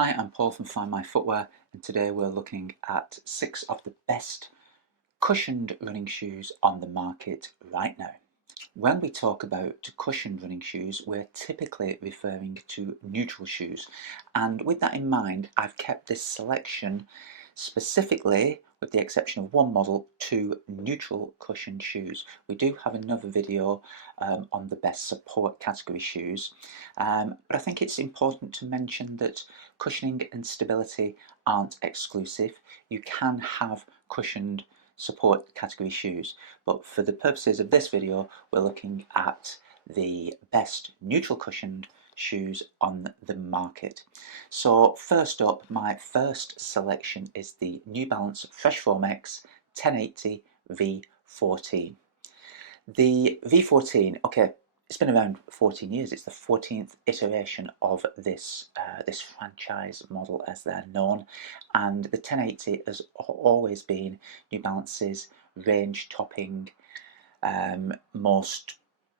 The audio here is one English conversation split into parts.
Hi, I'm Paul from Find My Footwear, and today we're looking at 6 of the best cushioned running shoes on the market right now. When we talk about cushioned running shoes, we're typically referring to neutral shoes, and with that in mind, I've kept this selection specifically, with the exception of one model, to neutral cushioned shoes. We do have another video on the best support category shoes, but I think it's important to mention that cushioning and stability aren't exclusive. You can have cushioned support category shoes, but for the purposes of this video we're looking at the best neutral cushioned shoes on the market. So first up, my first selection is the New Balance Freshform X 1080 V14. The V14, okay, it's been around 14 years. It's the 14th iteration of this franchise model, as they're known, and the 1080 has always been New Balance's range-topping, most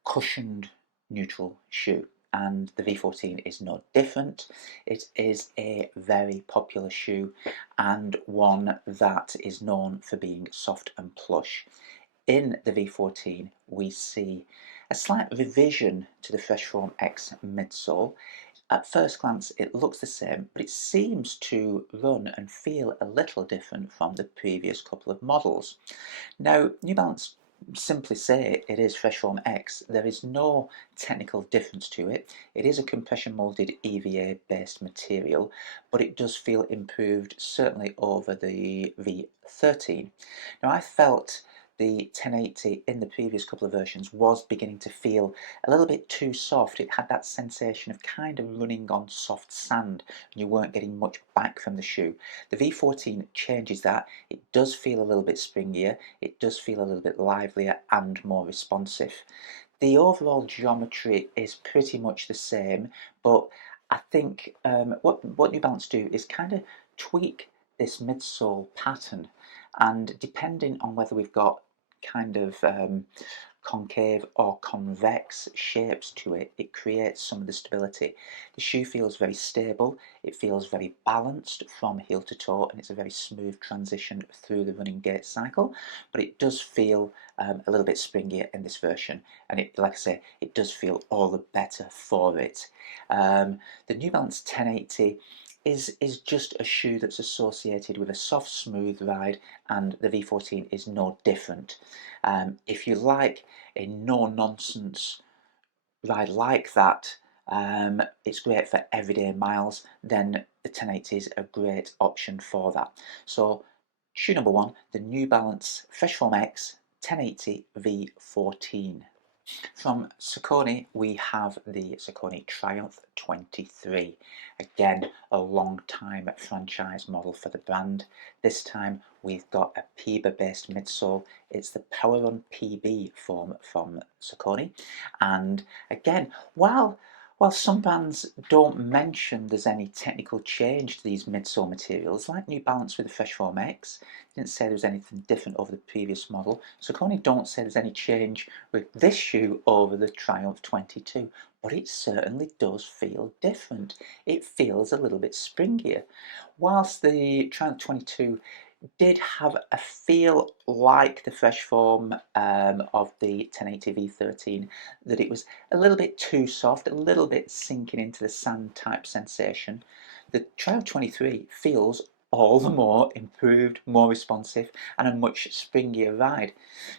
cushioned neutral shoe, and the V14 is no different. It is a very popular shoe and one that is known for being soft and plush. In the V14 we see a slight revision to the Freshform X midsole. At first glance it looks the same, but it seems to run and feel a little different from the previous couple of models. Now, New Balance simply say it is Freshform X. There is no technical difference to it. It is a compression moulded EVA based material, but it does feel improved, certainly over the V13. Now, I felt the 1080 in the previous couple of versions was beginning to feel a little bit too soft. It had that sensation of kind of running on soft sand, and you weren't getting much back from the shoe. The V14 changes that. It does feel a little bit springier, it does feel a little bit livelier and more responsive. The overall geometry is pretty much the same, but I think what New Balance do is kind of tweak this midsole pattern, and depending on whether we've got kind of concave or convex shapes to it, it creates some of the stability. The shoe feels very stable, it feels very balanced from heel to toe, and it's a very smooth transition through the running gait cycle, but it does feel a little bit springier in this version, and it, like I say, it does feel all the better for it. The New Balance 1080 is just a shoe that's associated with a soft, smooth ride, and the V14 is no different. If you like a no-nonsense ride like that, it's great for everyday miles, then the 1080 is a great option for that. So shoe number one, the New Balance Freshform X 1080 V14. From Saucony we have the Saucony Triumph 23. Again, a long time franchise model for the brand. This time we've got a PIBA based midsole. It's the Power Run PB form from Saucony, and again, while some brands don't mention there's any technical change to these midsole materials, like New Balance with the Freshform X, didn't say there was anything different over the previous model. Saucony don't say there's any change with this shoe over the Triumph 22, but it certainly does feel different. It feels a little bit springier. Whilst the Triumph 22 did have a feel like the fresh form of the 1080 V13, that it was a little bit too soft, a little bit sinking into the sand type sensation. The Triumph 23 feels all the more improved, more responsive, and a much springier ride.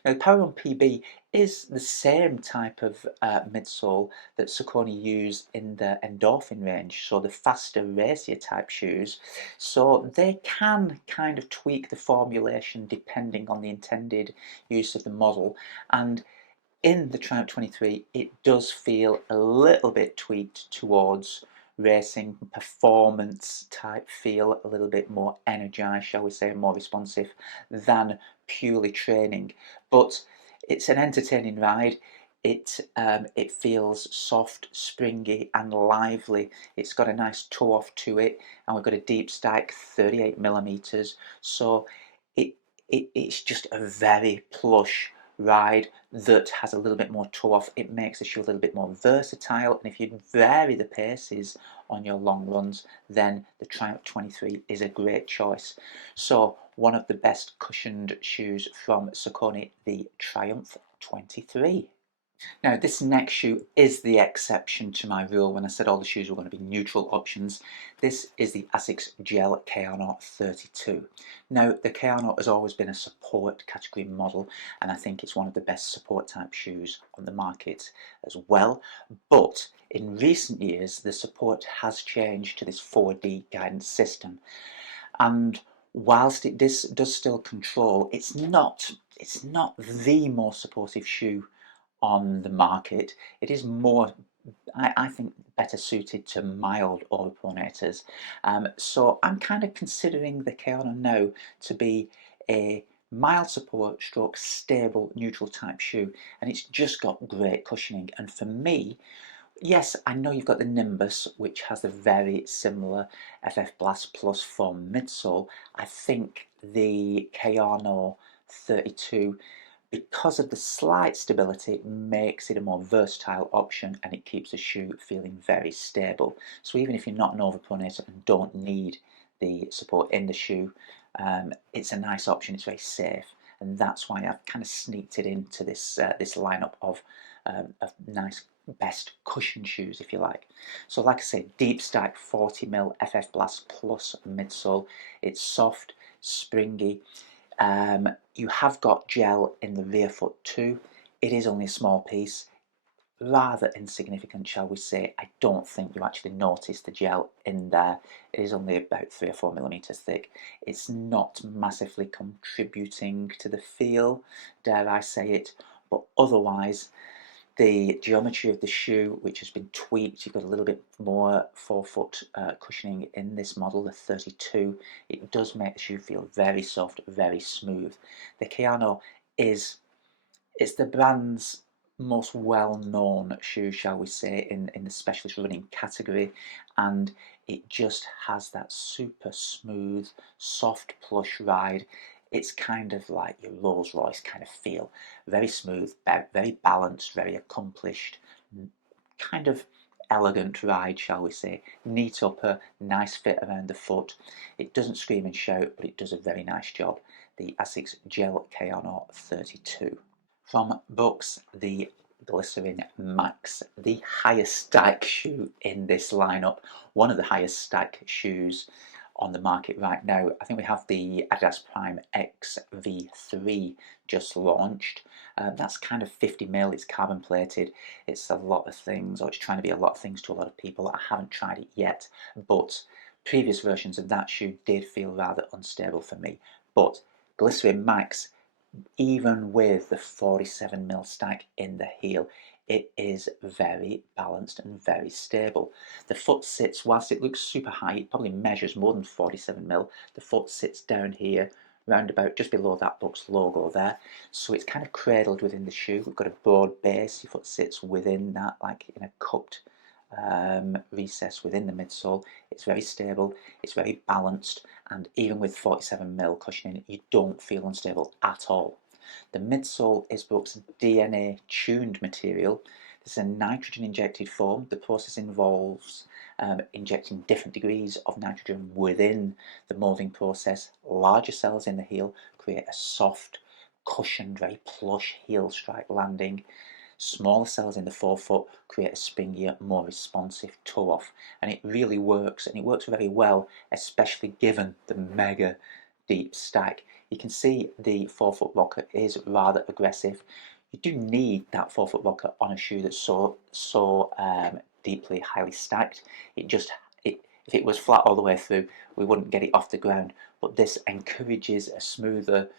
Now, the Power Run PB is the same type of midsole that Saucony use in the Endorphin range, so the faster, racier type shoes. So they can kind of tweak the formulation depending on the intended use of the model, and in the Triumph 23 it does feel a little bit tweaked towards racing performance type feel, a little bit more energized, shall we say, more responsive than purely training, but it's an entertaining ride. It feels soft, springy and lively. It's got a nice toe off to it, and we've got a deep stike 38mm, so it's just a very plush ride that has a little bit more toe off. It makes the shoe a little bit more versatile, and if you vary the paces on your long runs, then the Triumph 23 is a great choice. So one of the best cushioned shoes from Saucony, the Triumph 23. Now, this next shoe is the exception to my rule when I said all the shoes were going to be neutral options. This is the Asics Gel-Kayano 32. Now, the Kayano has always been a support category model, and I think it's one of the best support type shoes on the market as well. But in recent years, the support has changed to this 4D guidance system. And whilst it does still control, it's not the most supportive shoe on the market. It is more, I think, better suited to mild overpronators. So I'm kind of considering the Kayano now to be a mild support stroke stable neutral type shoe, and it's just got great cushioning. And for me, yes, I know you've got the Nimbus, which has a very similar FF Blast Plus foam midsole. I think the Kayano 32, because of the slight stability, makes it a more versatile option, and it keeps the shoe feeling very stable. So even if you're not an overpronator and don't need the support in the shoe, it's a nice option. It's very safe, and that's why I've kind of sneaked it into this this lineup of nice best cushion shoes, if you like. So like I say, deep stack 40mm FF Blast Plus midsole. It's soft, springy. You have got gel in the rear foot too. It is only a small piece, rather insignificant, shall we say. I don't think you actually notice the gel in there. It is only about 3 or 4mm thick. It's not massively contributing to the feel, dare I say it, but otherwise the geometry of the shoe, which has been tweaked, you've got a little bit more forefoot cushioning in this model, the 32. It does make the shoe feel very soft, very smooth. The Kayano it's the brand's most well-known shoe, shall we say, in the specialist running category, and it just has that super smooth, soft plush ride. It's kind of like your Rolls Royce kind of feel. Very smooth, very balanced, very accomplished, kind of elegant ride, shall we say. Neat upper, nice fit around the foot. It doesn't scream and shout, but it does a very nice job. The Asics Gel-Kayano 32. From Brooks, the Glycerin Max, the highest stack shoe in this lineup, one of the highest stack shoes on the market right now. I think we have the Adidas Prime X V3 just launched. That's kind of 50mm, it's carbon plated, it's a lot of things, or it's trying to be a lot of things to a lot of people. I haven't tried it yet, but previous versions of that shoe did feel rather unstable for me. But Glycerin Max, even with the 47mm stack in the heel, it is very balanced and very stable. The foot sits, whilst it looks super high, it probably measures more than 47mm. The foot sits down here, round about just below that Brooks logo there. So it's kind of cradled within the shoe. We've got a broad base, your foot sits within that, like in a cupped recess within the midsole. It's very stable, it's very balanced, and even with 47mm cushioning, you don't feel unstable at all. The midsole is Brooks' DNA tuned material. This is a nitrogen injected foam. The process involves injecting different degrees of nitrogen within the moulding process. Larger cells in the heel create a soft, cushioned, very plush heel strike landing. Smaller cells in the forefoot create a springier, more responsive toe off, and it really works, and it works very well, especially given the mega deep stack. You can see the forefoot rocker is rather aggressive. You do need that forefoot rocker on a shoe that's so deeply, highly stacked. If it was flat all the way through, we wouldn't get it off the ground, but this encourages a smoother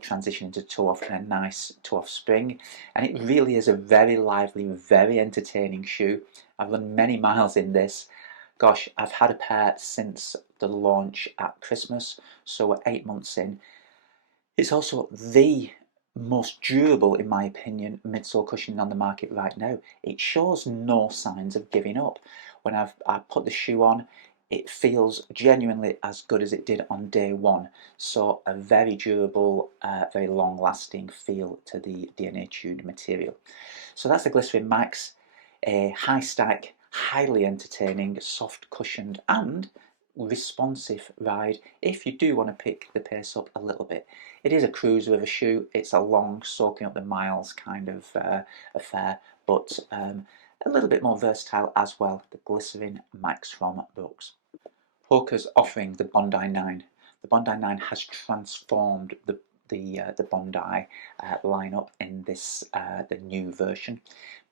transition into toe-off and a nice toe-off spring, and it really is a very lively, very entertaining shoe. I've run many miles in this. Gosh, I've had a pair since the launch at Christmas, so we're 8 months in. It's also the most durable, in my opinion, midsole cushioning on the market right now. It shows no signs of giving up. When I put the shoe on, it feels genuinely as good as it did on day one. So a very durable, very long-lasting feel to the DNA tuned material. So that's the Glycerin Max, a high stack, highly entertaining, soft cushioned and responsive ride if you do want to pick the pace up a little bit. It is a cruiser of a shoe. It's a long, soaking up the miles kind of affair, but a little bit more versatile as well. The Glycerin Max from Brooks. Hoka's offering the Bondi 9. The Bondi 9 has transformed the Bondi lineup in this the new version.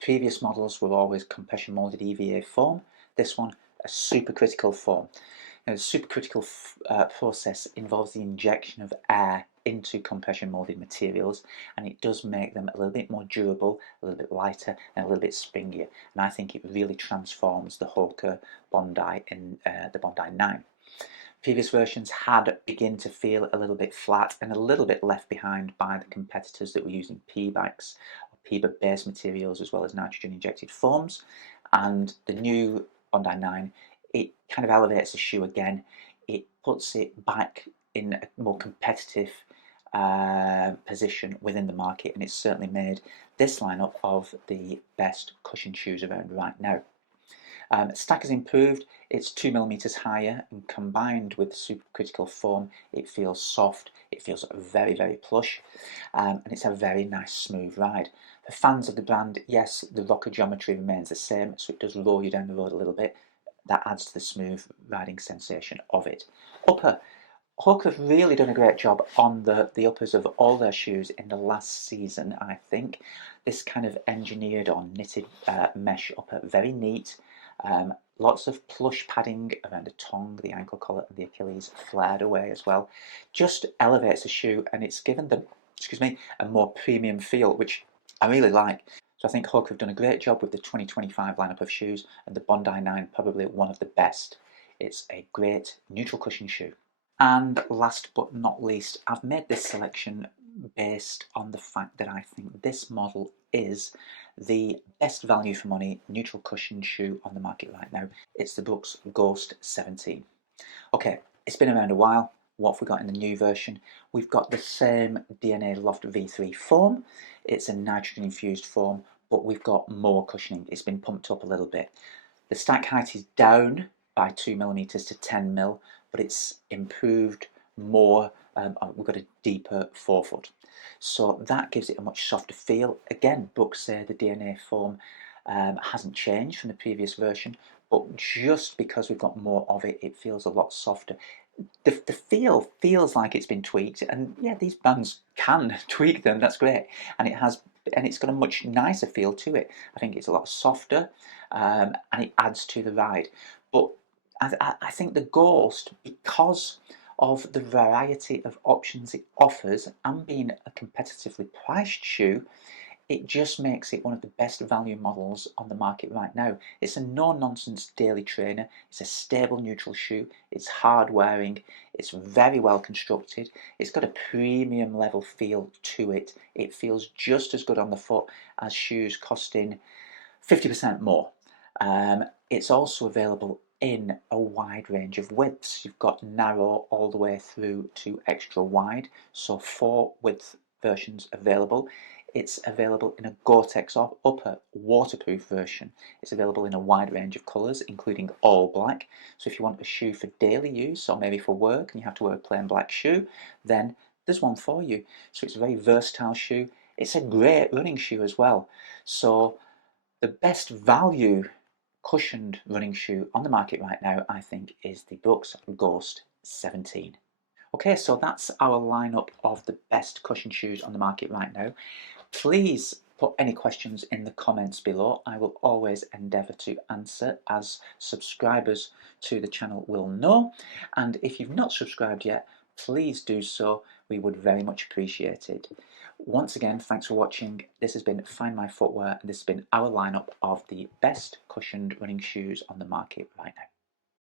Previous models were always compression molded EVA foam. This one, a supercritical foam. Now, the supercritical process involves the injection of air into compression molded materials, and it does make them a little bit more durable, a little bit lighter, and a little bit springier. And I think it really transforms the Hoka Bondi in the Bondi 9. Previous versions had begun to feel a little bit flat and a little bit left behind by the competitors that were using PBACs, PBA based materials, as well as nitrogen injected foams. And the new Bondi 9, it kind of elevates the shoe again. It puts it back in a more competitive position within the market, and it's certainly made this lineup of the best cushion shoes around right now. Stack has improved. It's 2mm higher, and combined with the supercritical foam, it feels soft, it feels very, very plush, and it's a very nice smooth ride. For fans of the brand, yes, the rocker geometry remains the same, so it does roll you down the road a little bit. That adds to the smooth riding sensation of it. Upper. Hoka have really done a great job on the uppers of all their shoes in the last season, I think. This kind of engineered or knitted mesh upper, very neat. Lots of plush padding around the tongue, the ankle collar, and the Achilles flared away as well. Just elevates the shoe, and it's given them, a more premium feel, which I really like. So I think Hoka have done a great job with the 2025 lineup of shoes, and the Bondi 9 probably one of the best. It's a great neutral cushion shoe. And last but not least, I've made this selection based on the fact that I think this model is the best value for money neutral cushion shoe on the market right now. It's the Brooks Ghost 17. Okay, it's been around a while. What have we got in the new version? We've got the same DNA Loft V3 foam. It's a nitrogen infused foam, but we've got more cushioning. It's been pumped up a little bit. The stack height is down by 2mm to 10mm, but it's improved more. We've got a deeper forefoot, so that gives it a much softer feel. Again, Brooks say the DNA foam hasn't changed from the previous version, but just because we've got more of it, it feels a lot softer. The feel feels like it's been tweaked, and yeah, these brands can tweak them. That's great, and it's got a much nicer feel to it. I think it's a lot softer, and it adds to the ride. But I think the Ghost, because of the variety of options it offers and being a competitively priced shoe, it just makes it one of the best value models on the market right now. It's a no-nonsense daily trainer. It's a stable neutral shoe. It's hard wearing. It's very well constructed. It's got a premium level feel to it. It feels just as good on the foot as shoes costing 50% more. It's also available in a wide range of widths. You've got narrow all the way through to extra wide, so 4 width versions available. It's available in a Gore-Tex upper waterproof version. It's available in a wide range of colours, including all black. So if you want a shoe for daily use or maybe for work and you have to wear a plain black shoe, then there's one for you. So it's a very versatile shoe. It's a great running shoe as well. So the best value cushioned running shoe on the market right now, I think, is the Brooks Ghost 17. Okay, so that's our lineup of the best cushion shoes on the market right now. Please put any questions in the comments below. I will always endeavour to answer, as subscribers to the channel will know. And if you've not subscribed yet, please do so. We would very much appreciate it. Once again, thanks for watching. This has been Find My Footwear, and this has been our lineup of the best cushioned running shoes on the market right now.